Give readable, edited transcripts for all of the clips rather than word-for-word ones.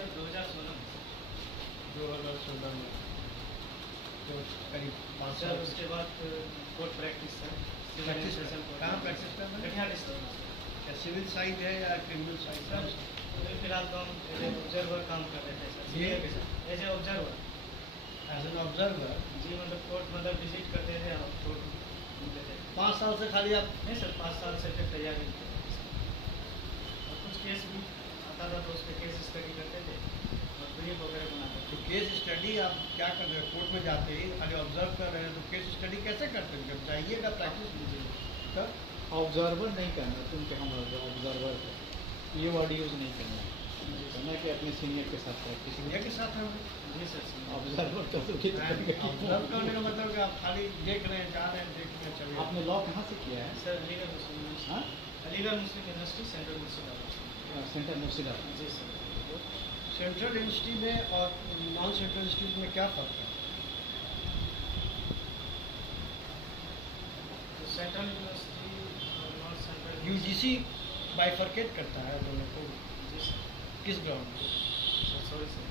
Sir 2016 में। 2016 में, तो करीब 5 सर साल। उसके बाद कोर्ट प्रैक्टिस सर प्रैक्टिस कहाँ प्रैक्टिस करना है? कटिहार डिस्ट्रिक्ट में क्या सिविल साइड है या क्रिमिनल साइड? सर। अभी फिलहाल तो हम एज ए ऑब्जर्वर काम कर रहे थे सर, सीनियर के साथ as a observer. As an observer? जी मतलब कोर्ट मतलब विजिट करते थे और कोर्ट मिलते थे। 5 साल से खाली आप? नहीं सर, 5 साल से फिर तैयारी करते थे और कुछ केस भी आता था तो उस पर केस स्टडी करते थे और ब्रीफ वगैरह बनाते थे। तो केस स्टडी आप क्या कर रहे हैं? कोर्ट में जाते ही खाली ऑब्जर्व कर रहे हैं, तो केस स्टडी कैसे करते हैं? जब जाइएगा प्रैक्टिस लीजिए तब। ऑब्जर्वर नहीं करना, तुम क्या हम ऑब्जर्वर थे, ये वर्ड यूज़ नहीं करना कहना कि अपने सीनियर के साथ प्रैक्टिस। सीनियर के साथ हम जी सर। ऑब्जर्वर तो ऑब्जर्व करने का मतलब कि आप खाली देख रहे हैं, जा रहे हैं, देख रहे हैं, चलिए। आपने लॉ कहाँ से किया है? Sir Aligarh Muslim university. हाँ, Aligarh Muslim university central Murshidabad. Centre Murshidabad. जी सर। सेंट्रल यूनिवर्सिटी में और नॉन सेंट्रल इंस्टीट्यूट में क्या फ़र्क है? तो सेंट्रल यूनिवर्सिटी और नॉन सेंट्रल यूजीसी बाइफरकेट करता है दोनों को। जी सर। किस ग्राउंड पे? Sir sorry sir.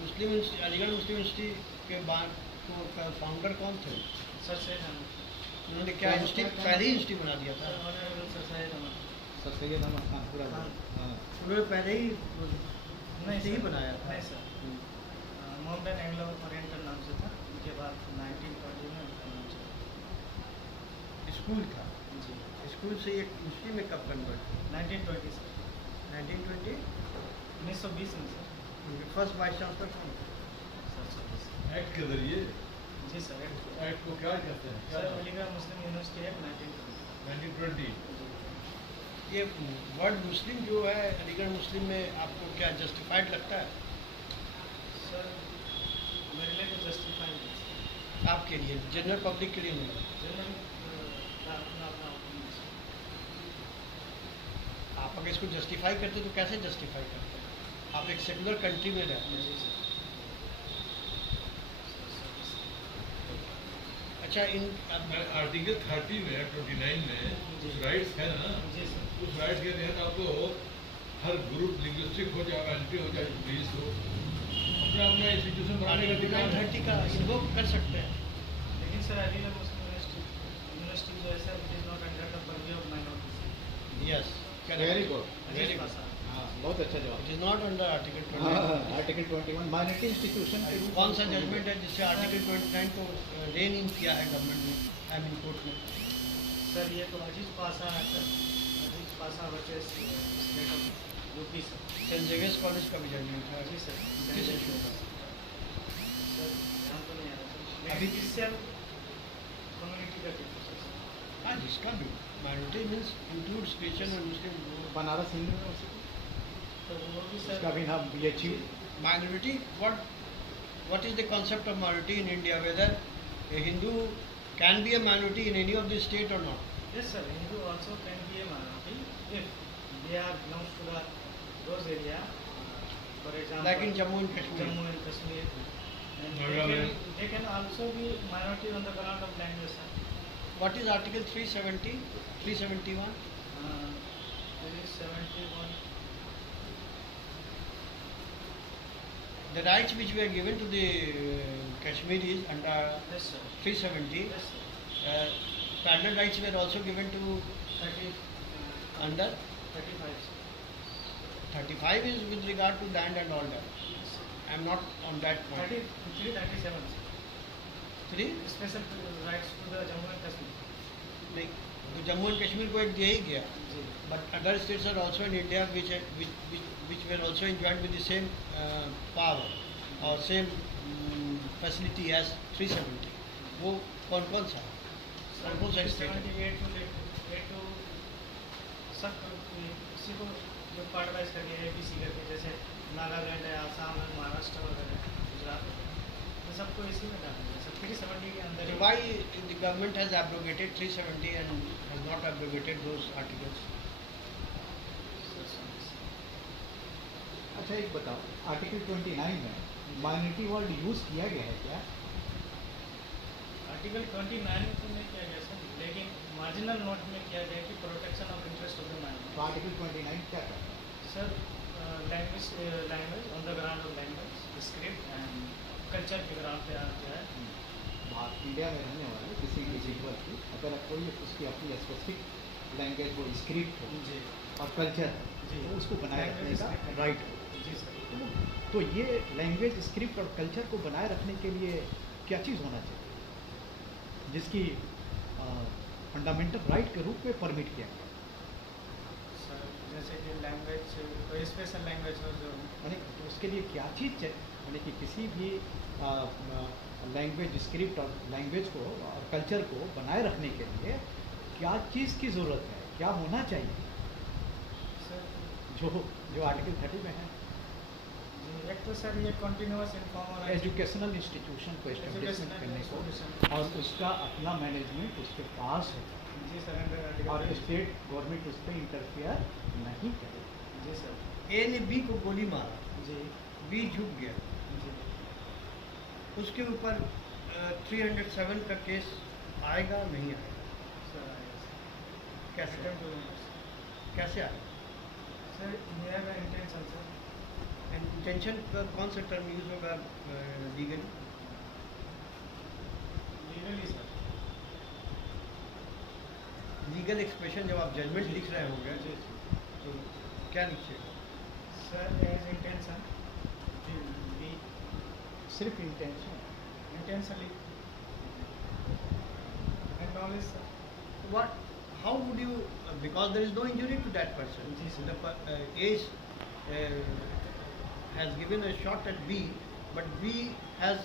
Muslim Aligarh Muslim university के बाद तो का फाउंडर कौन थे? सर सैयद अहमद। उन्होंने क्या इंस्टीट्यूट, पहले ही इंस्टीट्यूट बना दिया था? Sir honourable sir Syed Ahmed. Sir Syed Ahmed Khan पूरा हाँ। हाँ। उन्होंने पहले ही नहीं ही सर, बनाया था? नहीं सर। मोहम्मदन एंग्लो ओरिएंटल नाम से था, उनके बाद 1920 में उनका नाम से। स्कूल था? जी। स्कूल से एक यूनिवर्सिटी में कब कन्वर्ट? 1920 सर। 1920। 1920 में सर। उनके फर्स्ट वाइस चांसलर कौन थे? Sir sorry sir. एक्ट के जरिए जी सर एक्ट। एक्ट को क्या कहते हैं? Sir Aligarh Muslim university act 1920। 1920। ये वर्ड मुस्लिम जो है अलीगढ़ मुस्लिम में, आपको क्या जस्टिफाइड लगता है? सर मेरे लिए तो जस्टिफाइड है सर। आपके लिए, जनरल पब्लिक के लिए नहीं? जनरल अपना अपना ओपिनियन सर। आप अगर इसको जस्टिफाई करते तो कैसे जस्टिफाई करते हैं? आप एक सेकुलर कंट्री में रहते हैं। जी सर। अच्छा, इन आर्टिकल 30 में 29 में जी। राइट्स है ना, जी सर। उस राइट के तहत आपको हर ग्रुप लिंग्विस्टिक हो चाहे एंटी हो चाहे पुलिस हो, अपना अपना इंस्टीट्यूशन बनाने का अधिकार है। 30 का इन्वोक कर सकते हैं। लेकिन सर अलीगढ़ मुस्लिम यूनिवर्सिटी जो है sir, it is not under the purview of minorities. Yes, very good. Very good. हाँ, बहुत अच्छा जवाब। It is not under article 20। Article 21 minority institution के रूप कौन सा जजमेंट है जिससे आर्टिकल 29 को रेन इन किया है गवर्नमेंट ने, आई मीन कोर्ट ने? सर ये तो अजीज पासा है sir, Aziz Basha versus state of UP sir. Saint Xavier's college का भी जजमेंट है। जी सर। किस इशू का? सर ध्यान तो नहीं आ रहा सर, अभी- लेकिन क्रिश्चियन कम्युनिटी का केस है सर। हाँ, जिसका भी माइनॉरिटी मीन्स इंक्लूड्स क्रिश्चियन और मुस्लिम। बनारस हिंदू यूनिवर्सिटी, तो वो भी इसका सर भी नाम BHU। Minority, what is the concept of minority in India? Whether a Hindu can be a minority in any of the state or not? yes sir, Hindu also can be a minority if they are belongs to the those area, for example Like in Jammu and Kashmir. Jammu and Kashmir, and Nagaland. they can also be minority on the ground of language sir. What is Article 370, 371? There is 71. The rights which were given to the Kashmiris under Yes sir. 370, Yes sir. parallel rights were also given to 30, under 35 sir. 35 is with regard to land and all that. I am not on that point. 33, 37 sir. 3? Special rights to the Jammu and Kashmir. Like, तो Jammu and Kashmir को एक दिया ही गया, जी. but other states are also in India which were also enjoyed with the same power or same facility as 370. वो कौन कौन सा state है? 78 to सब किसी को जो पार्ट वाइज करके ABC करके, जैसे नागालैंड है, आसाम है, महाराष्ट्र वगैरह, गुजरात है, तो सबको इसी में डाल दिया सर। 370 के अंदर ही। Why the government has abrogated 370 and has not abrogated those articles? अच्छा एक बताओ, आर्टिकल 29 में माइनॉरिटी वर्ड यूज़ किया गया है क्या? आर्टिकल 29 में तो नहीं किया गया सर, लेकिन मार्जिनल नोट में किया गया कि protection of interest of the minority. तो आर्टिकल 29 क्या करता है? Sir language on the ground of language script and culture के ग्राउंड पे आप जो है इंडिया में रहने वाले किसी भी जीवन की अगर कोई उसकी अपनी स्पेसिफिक लैंग्वेज वो स्क्रिप्ट हो जी और कल्चर जी। तो उसको बनाए रखने Language का script। राइट हो। जी सर तो ये लैंग्वेज स्क्रिप्ट और कल्चर को बनाए रखने के लिए क्या चीज़ होना चाहिए जिसकी फंडामेंटल राइट के रूप में परमिट किया गया? सर जैसे कि लैंग्वेज कोई स्पेशल लैंग्वेज हो जो यानी तो उसके लिए क्या चीज़ चाहिए, यानी कि किसी भी लैंग्वेज स्क्रिप्ट और लैंग्वेज को और कल्चर को बनाए रखने के लिए क्या चीज़ की ज़रूरत है, क्या होना चाहिए सर जो आर्टिकल 30 में है? जी एक तो सर ये कंटिन्यूअस इन्फॉर्म एजुकेशनल इंस्टीट्यूशन को एस्टेब्लिशमेंट करने को और उसका अपना मैनेजमेंट उसके पास है जी सर अंडर और स्टेट गवर्नमेंट उस पर इंटरफेयर नहीं करे। जी सर ए ने बी को गोली मारा, जी बी झुक गया, जी उसके ऊपर 307 का केस आएगा नहीं आएगा? सर कैसे कैसे आएगा? सर मेरा इंटेंशन सर इंटेंशन का कौन सा टर्म यूज होगा legally? Legally sir legal expression जब आप जजमेंट लिख रहे होंगे जी तो क्या लिखिएगा? सर एज इंटेंशन बी सिर्फ intention intentionally and knowledge sir What? How would you? Because there is no injury to that person. Yes, sir. The A has given a shot at B, but B has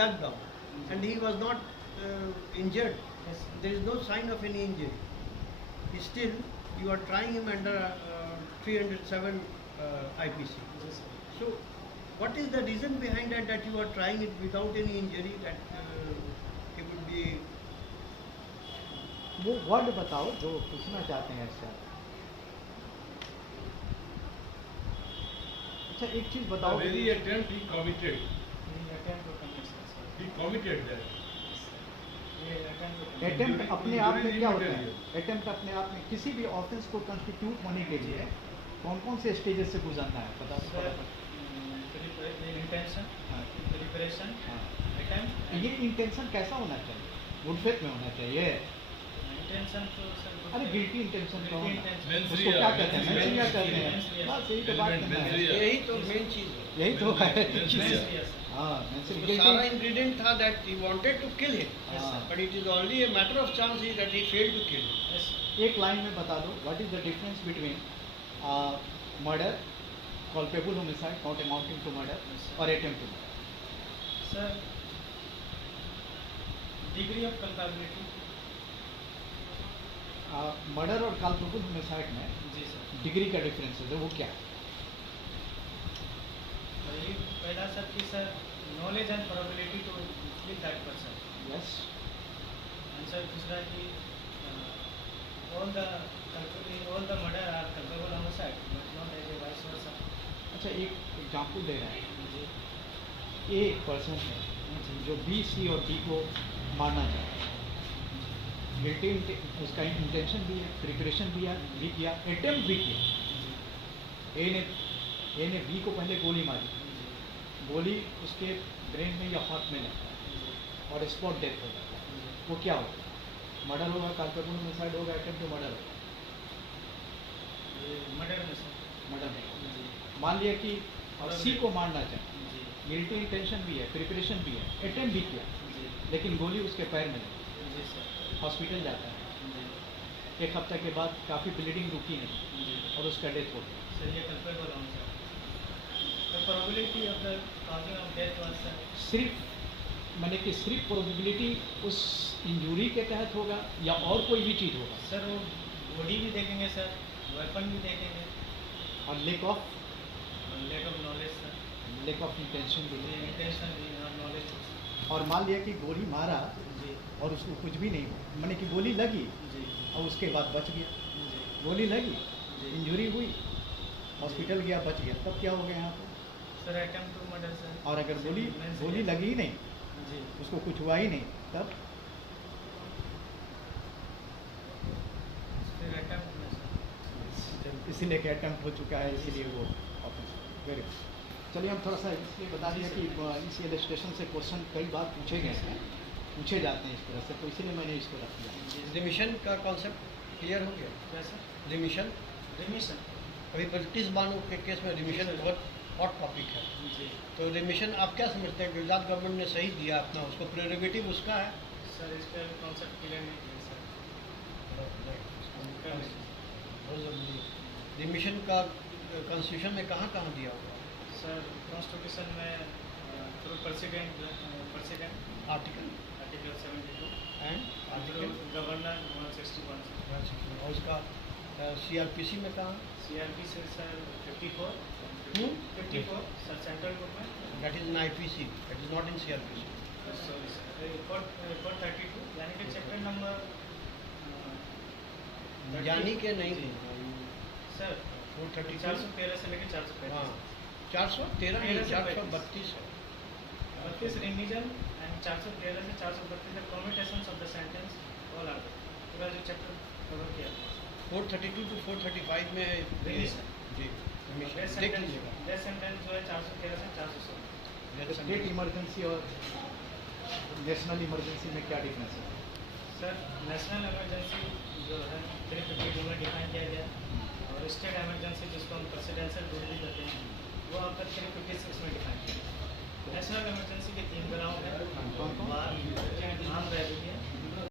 dug down, and he was not injured. Yes. There is no sign of any injury. Still, you are trying him under 307 IPC. जी sir So, what is the reason behind that you are trying it without any injury? That he would be. वो word बताओ जो पूछना चाहते हैं इससे। अच्छा एक चीज़ The बताओ, very attempt he committed, ये attempt to commit sir he committed that. ये अटेम्प्ट अटेम्प्ट अपने आप में क्या होता है? Injury. अटेम्प्ट अपने आप में किसी भी ऑफेंस को कंस्टिट्यूट होने के लिए कौन कौन से स्टेजेस से गुजरना है पता सर फटाफट। इंटेंशन हाँ। प्रिपरेशन हाँ। अटेम्प्ट ये इंटेंशन कैसा होना चाहिए? गुड फेथ में होना चाहिए। इंटेंशन तो सर अरे गिल्टी इंटेंशन तो होना, Mens उसको rea, क्या कहते हैं? mens मेंस rea रिया कहते हैं। mens rea। बस यही तो बात Element करना mens है। rea। यही तो मेन चीज है। यही तो है। Mens rea। हाँ, मेंस So, गिल्टी। सारा ingredient था that he wanted to kill him, हाँ। but it is only a matter of chance that he failed to kill him. एक लाइन में बता दो what is the difference between murder, culpable homicide not amounting to murder और attempt to murder. Sir degree of culpability murder और culpable homicide में जी sir degree का difference है वो क्या? वही पहला सर कि sir knowledge and probability to kill that person yes. And sir दूसरा कि all the murder are culpable homicide but not as a vice वर्सा। अच्छा एक एग्जांपल दे रहे हैं, जी ए पर्सन है जो बी सी और डी को मारना चाहता है, गिल्टी उसका इंटेंशन भी है, प्रिपरेशन भी किया, अटेम्प्ट भी किया। ए ने बी को पहले गोली मारी, गोली उसके ब्रेन में या हार्ट में लगता है और स्पॉट डेथ हो जाता है, वो क्या होगा? मर्डर होगा, कल्पेबल होमिसाइड होगा, अटेम्प्ट टू मर्डर होगा? मर्डर में सर मर्डर नहीं। जी मान लिया कि सी को मारना चाहे, जी गिल्टी इंटेंशन भी है, प्रिपरेशन भी है, अटेम्प्ट भी किया, जी लेकिन गोली उसके पैर में लगी, जी सर हॉस्पिटल जाता है, जी एक हफ्ते के बाद काफ़ी ब्लीडिंग रुकी नहीं जी और उसका डेथ हो गया। सर ये culpable homicide the probability of the causing of death was sir सिर्फ मैंने कि सिर्फ प्रोबेबिलिटी उस इंजरी के तहत होगा या और कोई भी चीज़ होगा? सर वो बॉडी भी देखेंगे सर, वेपन भी देखेंगे और lake of lake of knowledge sir, lake of intention भी देखेंगे। इंटेंशन भी और नॉलेज और मान लिया कि गोली मारा जी और उसको कुछ भी नहीं हुआ, मैंने कि गोली लगी जी और उसके बाद बच गया, जी गोली लगी, जी। इंजरी हुई, हॉस्पिटल गया, बच गया, तब क्या हो गया यहाँ पर? Sir attempt to murder sir. और अगर गोली गोली लगी ही नहीं, जी उसको कुछ हुआ ही नहीं, तब फिर अटेम्प्ट में सर किसी ने क्या अटैम्प्ट हो चुका है, इसीलिए वो वेरी गुड। चलिए हम थोड़ा सा इसलिए बता दें कि इस इलस्ट्रेशन से क्वेश्चन कई बार पूछे गए हैं, पूछे जाते हैं इस तरह से, तो इसीलिए मैंने इसको रख दिया। रिमिशन का कॉन्सेप्ट क्लियर हो गया? क्या सर? Remission, remission. अभी बल्किस बानो के केस में रिमिशन बहुत हॉट टॉपिक है। जी तो रिमिशन आप क्या समझते हैं? गुजरात गवर्नमेंट ने सही दिया अपना, उसको प्रेरोगेटिव उसका है। सर, इस पर कॉन्सेप्ट क्लियर नहीं किया सर। रिमिशन का कॉन्स्टिट्यूशन में कहाँ कहाँ दिया हुआ है? सर, कॉन्स्टिट्यूशन में through president article article 72 and through article governor 161 और उसका सीआरपीसी में कहाँ? CRP से sir 54 sir central government. That is in IPC, that is not in CrPC. Sorry sir, code 32 यानी कि चैप्टर नंबर यानी कि नहीं सर 432 413 से लेकर 435। हाँ 413 13 से 432 है। 32 रिविजन एंड 413 से 432 the commutations of the sentence all are पूरा जो चैप्टर कवर किया 432 टू 435 में रिविजन। जी डेथ देख लीजिएगा। सेंटेंस जो है 413 से 416। स्टेट इमरजेंसी और नेशनल इमरजेंसी में क्या डिफरेंस है? सर, नेशनल इमरजेंसी जो है 352 में डिफाइन किया गया और स्टेट इमरजेंसी जिसको हम प्रेसिडेंशियल रूल भी कहते हैं वो आपका 356 में डिफाइन किया। नेशनल इमरजेंसी के 3 ग्राउंड हैं, कौन कौन? Arm rally